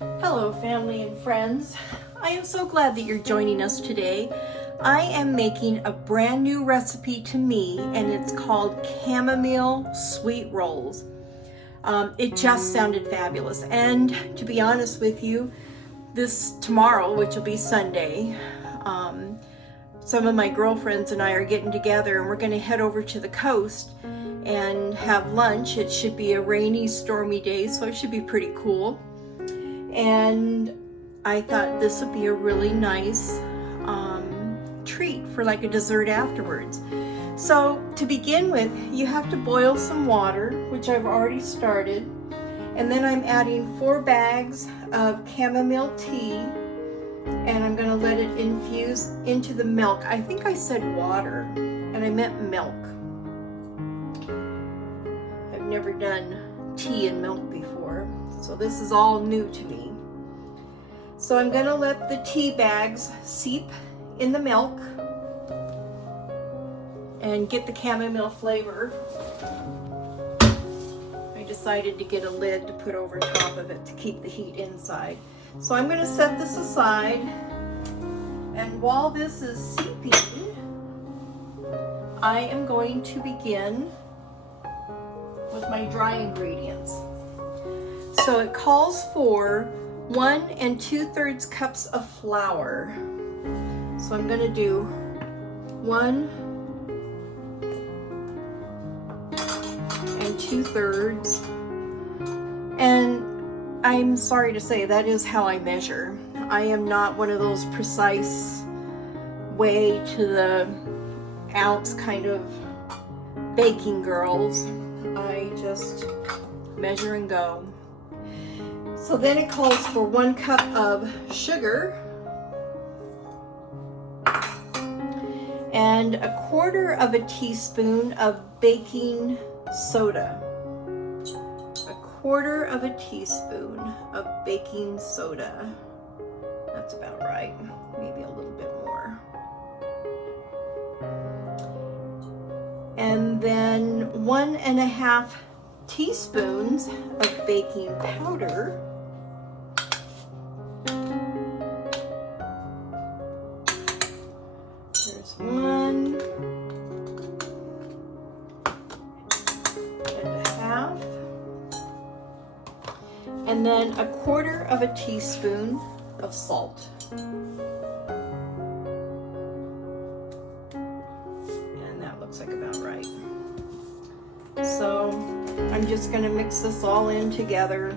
Hello, family and friends. I am so glad that you're joining us today. I am making a brand new recipe to me, and it's called chamomile sweet rolls. It just sounded fabulous. And to be honest with you, tomorrow, which will be Sunday, some of my girlfriends and I are getting together and we're going to head over to the coast and have lunch. It should be a rainy, stormy day, so it should be pretty cool. And I thought this would be a really nice treat for like a dessert afterwards. So to begin with, you have to boil some water, which I've already started. And then I'm adding 4 bags of chamomile tea, and I'm gonna let it infuse into the milk. I think I said water, and I meant milk. I've never done tea and milk before, so this is all new to me. So I'm gonna let the tea bags seep in the milk and get the chamomile flavor. I decided to get a lid to put over top of it to keep the heat inside. So I'm gonna set this aside, and while this is seeping, I am going to begin with my dry ingredients. So it calls for 1 2/3 cups of flour. So I'm going to do 1 2/3, and I'm sorry to say that is how I measure. I am not one of those precise way to the ounce kind of baking girls. I just measure and go. So then it calls for 1 cup of sugar and 1/4 of a teaspoon of baking soda. 1/4 of a teaspoon of baking soda. That's about right. Maybe a little bit more. And then 1 1/2 teaspoons of baking powder. There's 1 1/2. And then 1/4 of a teaspoon of salt. And that looks like about right. So I'm just going to mix this all in together.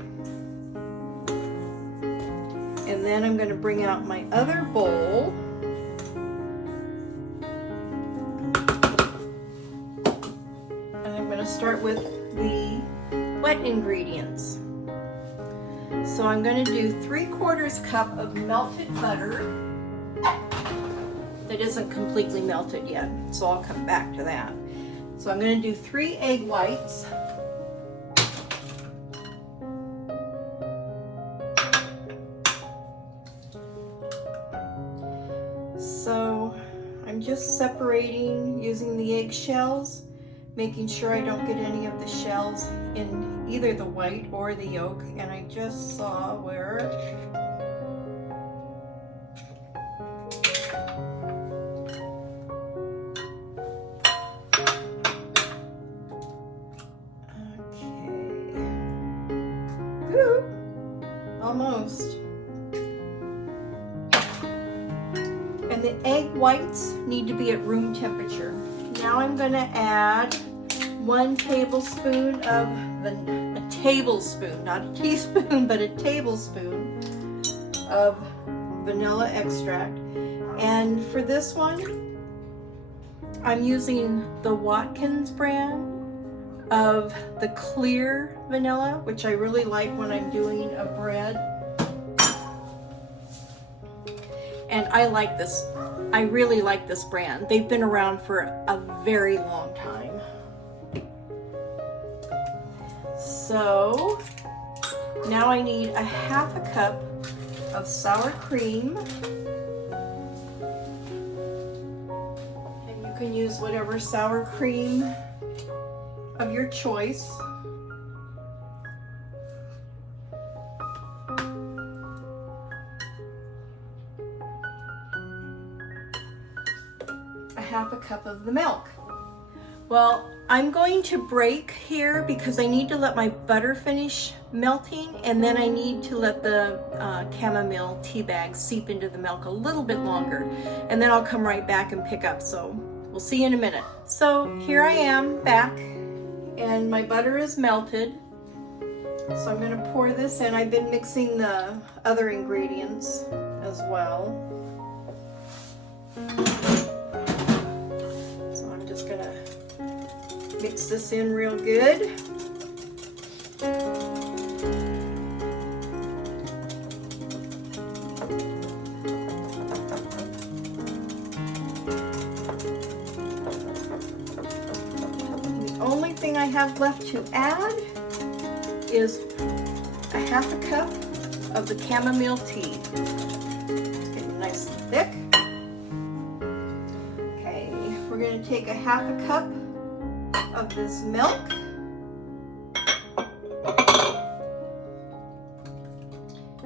And then I'm going to bring out my other bowl. And I'm going to start with the wet ingredients. So I'm going to do 3/4 cup of melted butter that isn't completely melted yet, so I'll come back to that. So I'm going to do 3 egg whites. So I'm just separating using the egg shells, making sure I don't get any of the shells in either the white or the yolk. And I just saw where almost. And the egg whites need to be at room temperature. Now I'm going to add 1 tablespoon of a tablespoon, not a teaspoon, but a tablespoon of vanilla extract. And for this one, I'm using the Watkins brand of the clear vanilla, which I really like when I'm doing a bread. And I like this. I really like this brand. They've been around for a very long time. So now I need 1/2 cup of sour cream. And you can use whatever sour cream of your choice. 1/2 cup of the milk. Well, I'm going to break here because I need to let my butter finish melting, and then I need to let the chamomile tea bag seep into the milk a little bit longer, and then I'll come right back and pick up. So we'll see you in a minute. So here I am back, and my butter is melted. So I'm going to pour this in. I've been mixing the other ingredients as well. So I'm just going to mix this in real good. The only thing I have left to add is 1/2 cup of the chamomile tea. It's getting nice and thick. Okay, we're going to take 1/2 cup of this milk.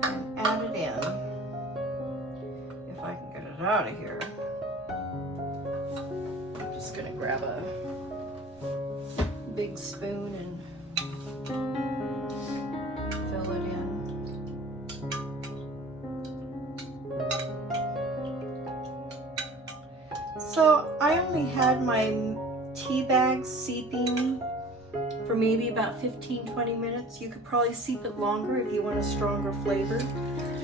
And add it in. If I can get it out of here. I'm just going to grab a big spoon and fill it in. So I only had my tea bag seeping for maybe about 15-20 minutes. You could probably seep it longer if you want a stronger flavor.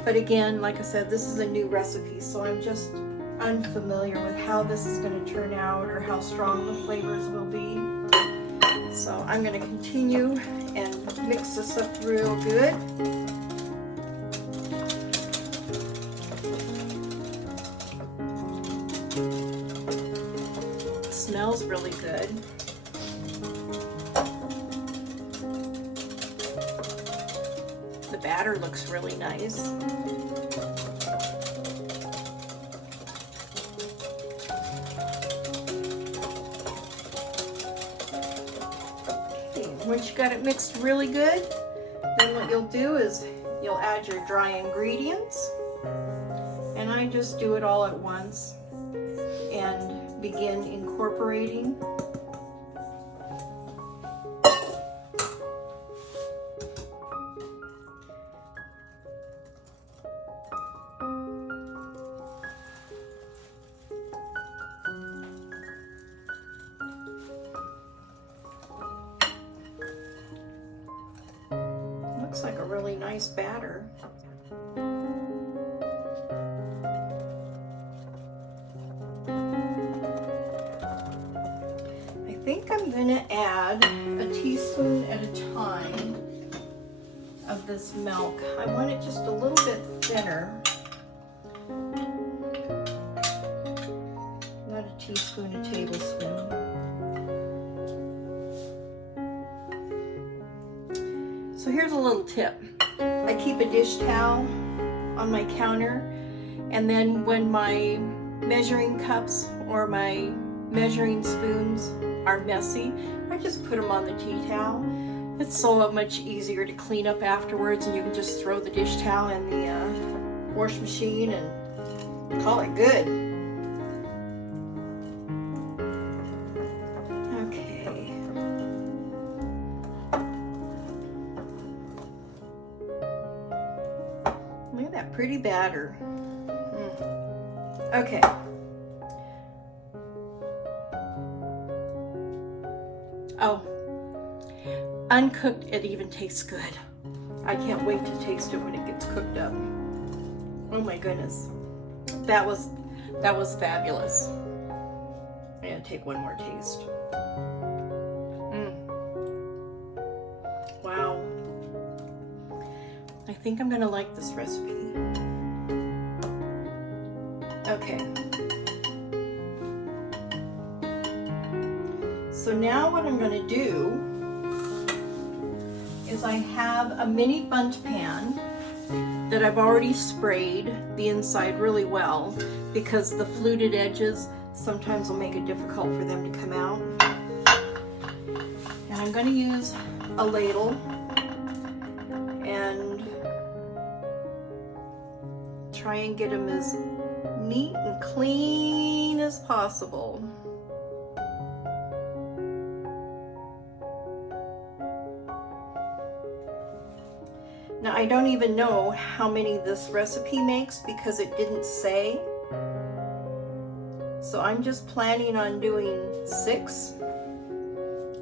But again, like I said, this is a new recipe, so I'm just unfamiliar with how this is going to turn out or how strong the flavors will be. So I'm going to continue and mix this up real good. It smells really good. The batter looks really nice. Once you got it mixed really good, then what you'll do is you'll add your dry ingredients, and I just do it all at once and begin incorporating. Looks like a really nice batter. I think I'm going to add a teaspoon at a time of this milk. I want it just a little bit thinner. Not a teaspoon, a tablespoon. So here's a little tip. I keep a dish towel on my counter, and then when my measuring cups or my measuring spoons are messy, I just put them on the tea towel. It's so much easier to clean up afterwards, and you can just throw the dish towel in the wash machine and call it good. Look at that pretty batter. Okay. Oh, uncooked, it even tastes good. I can't wait to taste it when it gets cooked up. Oh my goodness. That was fabulous. I'm gonna take one more taste. Wow. I think I'm gonna like this recipe. Okay. So now what I'm gonna do is I have a mini bundt pan that I've already sprayed the inside really well, because the fluted edges sometimes will make it difficult for them to come out. And I'm going to use a ladle and try and get them as neat and clean as possible. I don't even know how many this recipe makes because it didn't say. So I'm just planning on doing 6.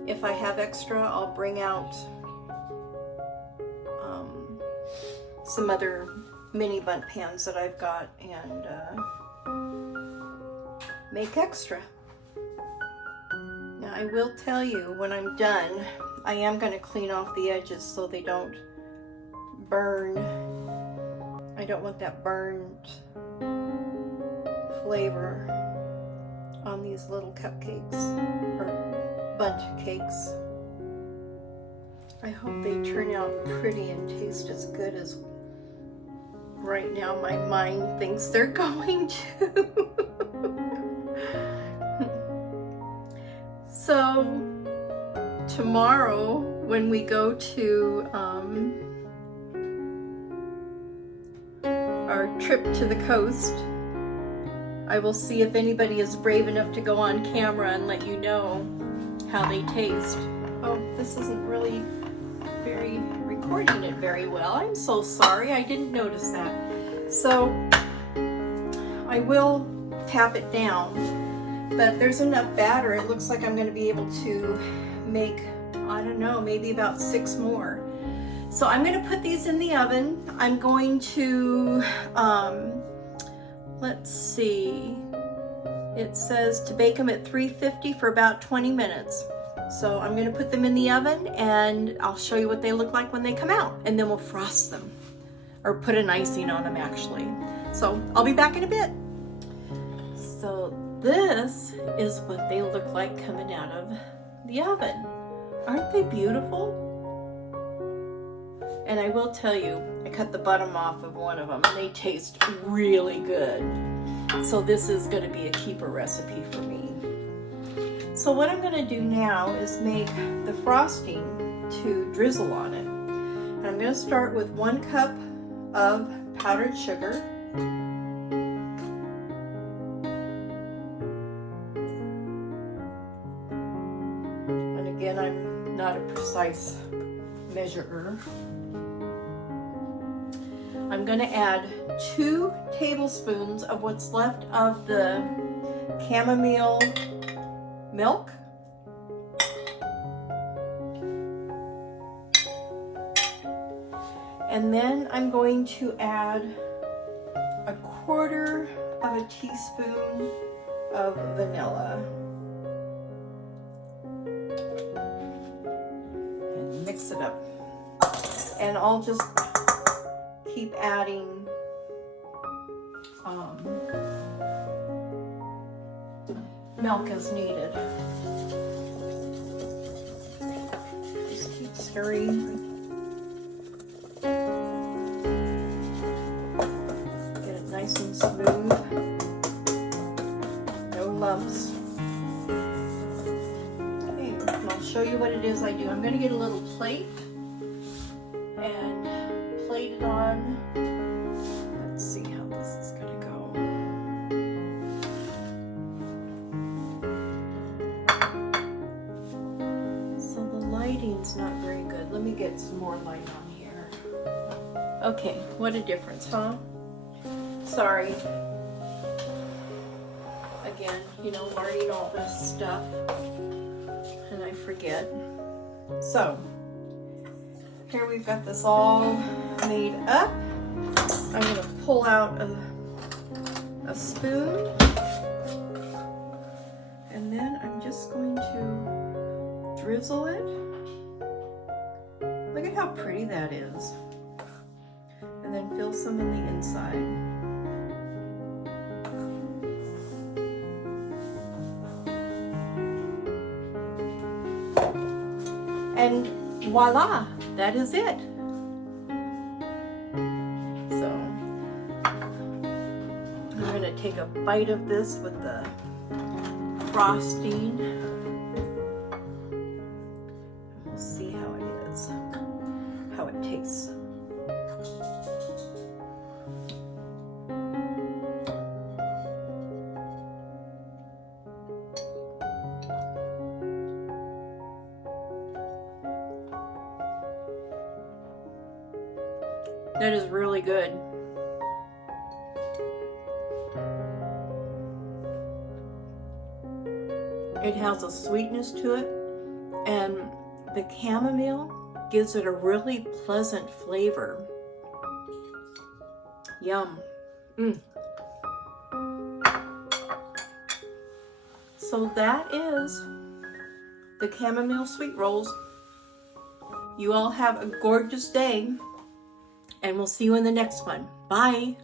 If I have extra, I'll bring out some other mini bundt pans that I've got and make extra. Now I will tell you, when I'm done, I am going to clean off the edges so they don't burn. I don't want that burned flavor on these little cupcakes or bundt cakes. I hope they turn out pretty and taste as good as right now my mind thinks they're going to. So tomorrow when we go to our trip to the coast, I will see if anybody is brave enough to go on camera and let you know how they taste. Oh, this isn't really recording it very well. I'm so sorry, I didn't notice that. So I will tap it down, but there's enough batter. It looks like I'm going to be able to make, I don't know, maybe about 6 more. So I'm going to put these in the oven. I'm going to, let's see, it says to bake them at 350 for about 20 minutes. So I'm going to put them in the oven and I'll show you what they look like when they come out, and then we'll frost them or put an icing on them actually. So I'll be back in a bit. So this is what they look like coming out of the oven. Aren't they beautiful? And I will tell you, I cut the bottom off of one of them and they taste really good. So this is going to be a keeper recipe for me. So what I'm going to do now is make the frosting to drizzle on it. And I'm going to start with 1 cup of powdered sugar. And again, I'm not a precise measurer. I'm going to add 2 tablespoons of what's left of the chamomile milk. And then I'm going to add 1/4 of a teaspoon of vanilla. And mix it up. And I'll just keep adding milk as needed. Just keep stirring. Get it nice and smooth. No lumps. Okay, and I'll show you what it is I do. I'm going to get a little plate and plate it on. Let's see how this is going to go. Lighting's not very good. Let me get some more light on here. Okay, what a difference, huh? Sorry. Again, you know, learning all this stuff and I forget. So, here we've got this all made up. I'm going to pull out a spoon and then I'm just going to drizzle it. Look at how pretty that is. And then fill some in the inside. And voila, that is it. So I'm going to take a bite of this with the frosting. We'll see how it is, how it tastes. That is really good. It has a sweetness to it, and the chamomile gives it a really pleasant flavor. Yum. So that is the chamomile sweet rolls. You all have a gorgeous day, and we'll see you in the next one. Bye.